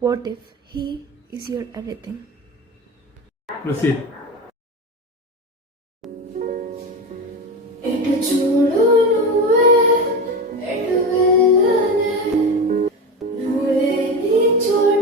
What if he is your everything? Proceed. ఎటు చూడు నువ్వే ఎటు వెళ్ళనే నువ్వు లేని చోట